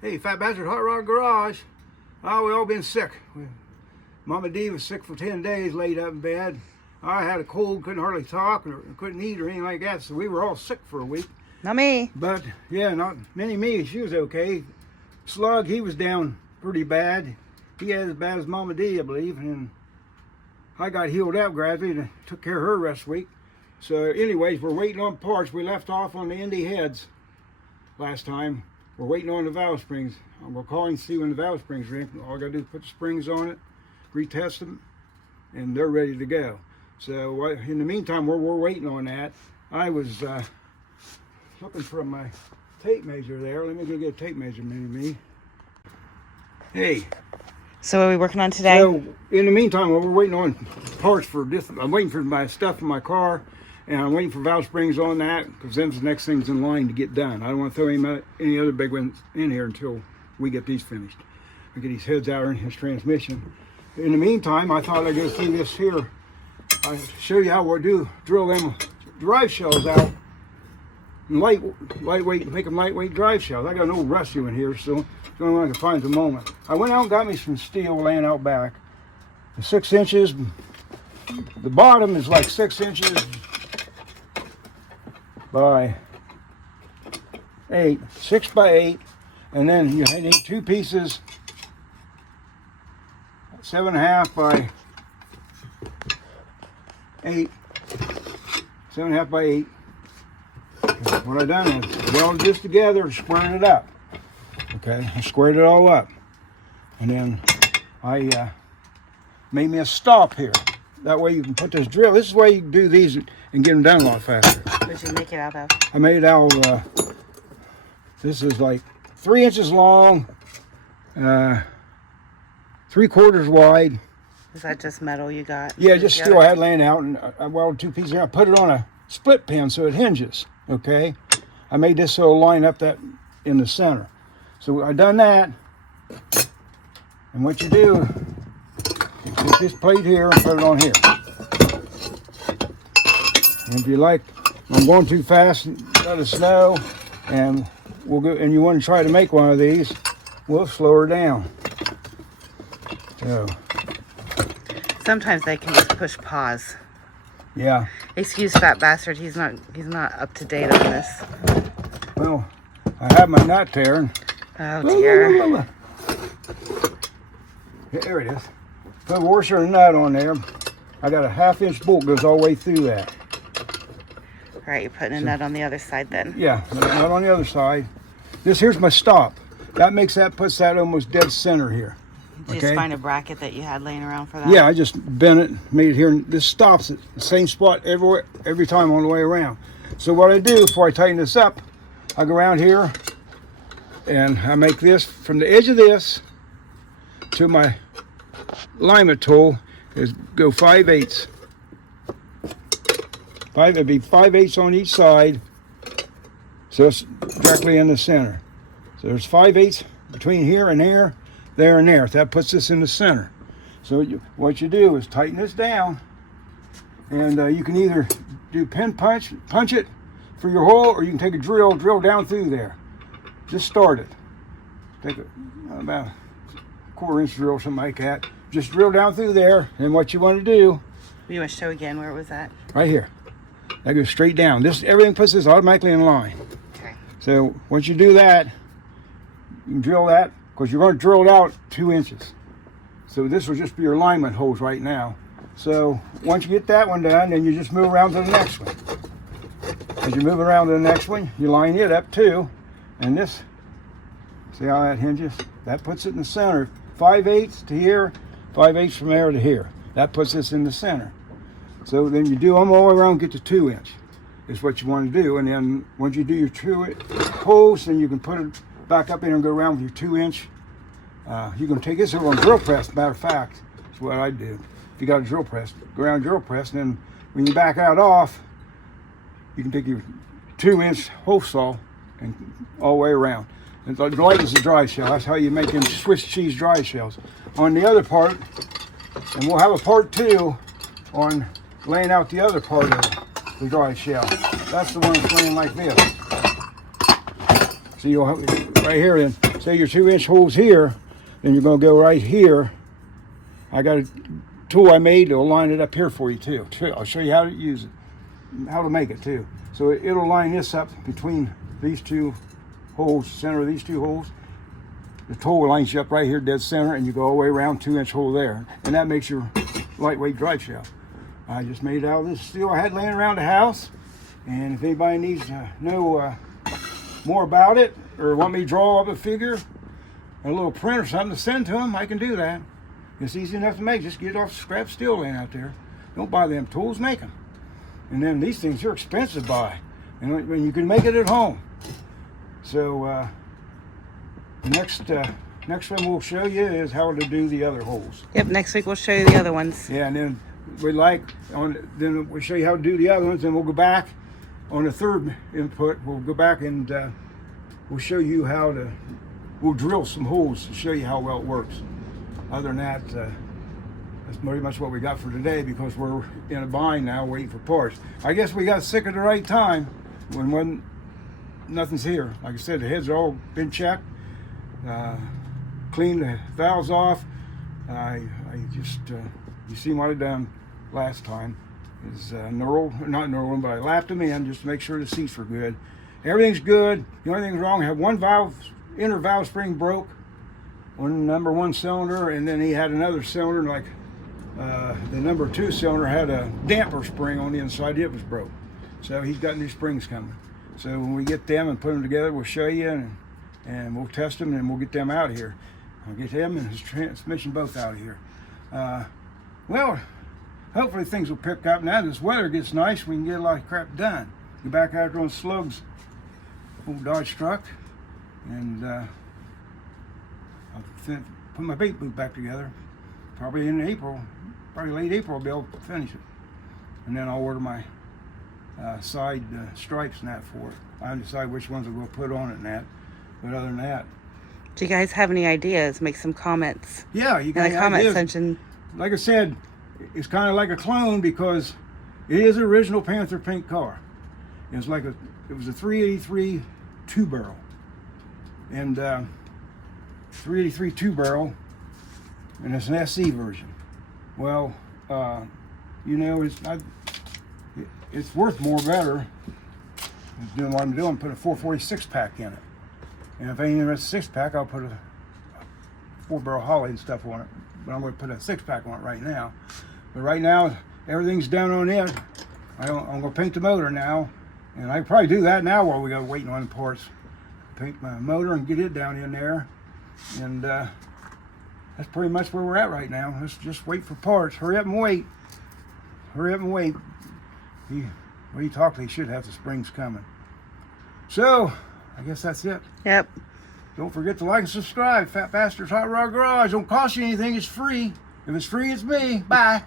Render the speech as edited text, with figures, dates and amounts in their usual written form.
Hey, Fat Bastard Hot Rod Garage. Oh, we all been sick. Mama D was sick for 10 days, laid up in bed. I had a cold, couldn't hardly talk or couldn't eat or anything like that, so we were all sick for a week. Not me. But yeah, not many me. She was okay. Slug, he was down pretty bad. He had as bad as Mama D, I believe, and I got healed up gradually and took care of her rest week. So anyways, we're waiting on parts. We left off on the Indy heads last time. We're waiting on the valve springs. We're calling to see when the valve springs are in. All I gotta do is put the springs on it, retest them, and they're ready to go. So in the meantime, we're waiting on that. I was looking for my tape measure there. Let me go get a tape measure, me. Hey. So what are we working on today? So in the meantime, we're waiting on parts for this. I'm waiting for my stuff in my car, and I'm waiting for valve springs on that because them's the next things in line to get done. I don't want to throw any other big ones in here until we get these finished. We get these heads out in his transmission. In the meantime, I thought I'd go through this here. I'll show you how we'll drill them drive shells out. And lightweight, make them lightweight drive shells. I got an old Rusty one here, so the only one I can find at the moment. I went out and got me some steel laying out back. 6 inches. The bottom is like 6 inches by 8, 6 by 8, and then you need 2 pieces, 7.5 by 8, 7.5 by 8. What I done is welded this together and squared it up. Okay, I squared it all up, and then I made me a stop here. That way you can put this drill. This is why you can do these and get them done a lot faster. What did you make it out of? I made it out of, this is like 3 inches long, 3/4 wide. Is that just metal you got? Yeah, just steel I had laying out, and I welded 2 pieces. I put it on a split pin so it hinges. Okay, I made this so it'll line up that in the center. So I done that, and what you do, you take this plate here and put it on here. And if you like, I'm going too fast, let us know, and we'll go. And you want to try to make one of these, we'll slow her down. So sometimes they can just push pause. yeah. Excuse Fat Bastard, he's not up to date on this. Well, I have my nut tearing. Oh dear. There it is. Put a washer and nut on there. I got a 1/2 inch bolt goes all the way through that. All right, you're putting a nut on the other side then. Yeah, nut on the other side. Here's my stop. Puts that almost dead center here. Did you just find a bracket that you had laying around for that? Yeah, I just bent it, made it here, and this stops at the same spot every time on the way around. So what I do before I tighten this up, I go around here and I make this from the edge of this to my alignment tool is go 5/8. It'd be 5/8 on each side, so it's directly in the center. So there's 5/8 between here and there. There and there. That puts this in the center. So what you do is tighten this down, and you can either do punch it for your hole, or you can take a drill down through there. Just start it. Take about a 1/4 inch drill, something like that. Just drill down through there, and what you want to do. You want to show again where it was at? Right here. That goes straight down. Everything puts this automatically in line. Okay. So once you do that, you can drill that. Because you're going to drill it out 2 inches. So this will just be your alignment holes right now. So once you get that one done, then you just move around to the next one. As you move around to the next one, you line it up too. And this, see how that hinges? That puts it in the center. 5/8 to here, 5/8 from there to here. That puts this in the center. So then you do them all the way around, get to 2 inch. Is what you want to do. And then once you do your 2 holes, then you can put it back up in and go around with your 2 inch. You can take this over on drill press. Matter of fact, that's what I do. If you got a drill press, go around drill press, and then when you back out off, you can take your 2 inch hole saw and all the way around. And the light is the dry shell. That's how you make them Swiss cheese dry shells. On the other part, and we'll have a part 2 on laying out the other part of the dry shell. That's the one that's laying like this. So you'll have, right here. Then say your 2-inch hole's here, then you're going to go right here. I got a tool I made that'll line it up here for you too. I'll show you how to use it, how to make it too. So it'll line this up between these two holes, center of these two holes. The tool lines you up right here, dead center, and you go all the way around 2-inch hole there, and that makes your lightweight drive shaft. I just made it out of this steel I had laying around the house, and if anybody needs to know more about it or want me to draw up a figure, a little print or something to send to them, I can do that. It's easy enough to make. Just get off scrap steel laying out there. Don't buy them tools, make them. And then these things are expensive to buy, and when you can make it at home. So the next one we'll show you is how to do the other holes. Yep, next week we'll show you the other ones. Yeah, and then then we'll show you how to do the other ones, and we'll go back on the third input. We'll go back and we'll show you we'll drill some holes to show you how well it works. Other than that, that's pretty much what we got for today, because we're in a bind now waiting for parts. I guess we got sick at the right time when nothing's here. Like I said, the heads are all been checked, cleaned the valves off. I just, you see what I done last time is not knurled, but I lapped them in just to make sure the seats were good. Everything's good. The only thing wrong, I had one inner valve spring broke on number 1 cylinder, and then he had another cylinder, like the number 2 cylinder had a damper spring on the inside. It was broke, so he's got new springs coming. So when we get them and put them together, we'll show you, and we'll test them, and we'll get them out of here. I'll get him and his transmission both out of here. Well, hopefully things will pick up. Now this weather gets nice, we can get a lot of crap done. Get back out there on Slug's old Dodge truck, and I'll put my bait boot back together. Probably in April, probably late April, I'll be able to finish it. And then I'll order my side stripes and that for it. I'll decide which ones I'm going to put on it and that. But other than that, Do you guys have any ideas? Make some comments yeah, you in got the comment ideas. section. Like I said, it's kind of like a clone because it is an original Panther Pink car. It was a 383 2-barrel, and 383 2-barrel, and it's an SE version. Well, it's worth more better than doing what I'm doing. Put a 446 pack in it, and if I ain't interested in a 6-pack, I'll put a 4-barrel Holly and stuff on it. But I'm going to put a 6-pack on it right now. But right now, everything's down on it. I'm going to paint the motor now, and I can probably do that now while we go waiting on the parts. Paint my motor and get it down in there, and that's pretty much where we're at right now. Let's just wait for parts. Hurry up and wait. Hurry up and wait. When you talk, they should have the springs coming. So, I guess that's it. Yep. Don't forget to like and subscribe. Fat Bastards Hot Rod Garage. Don't cost you anything. It's free. If it's free, it's me. Bye.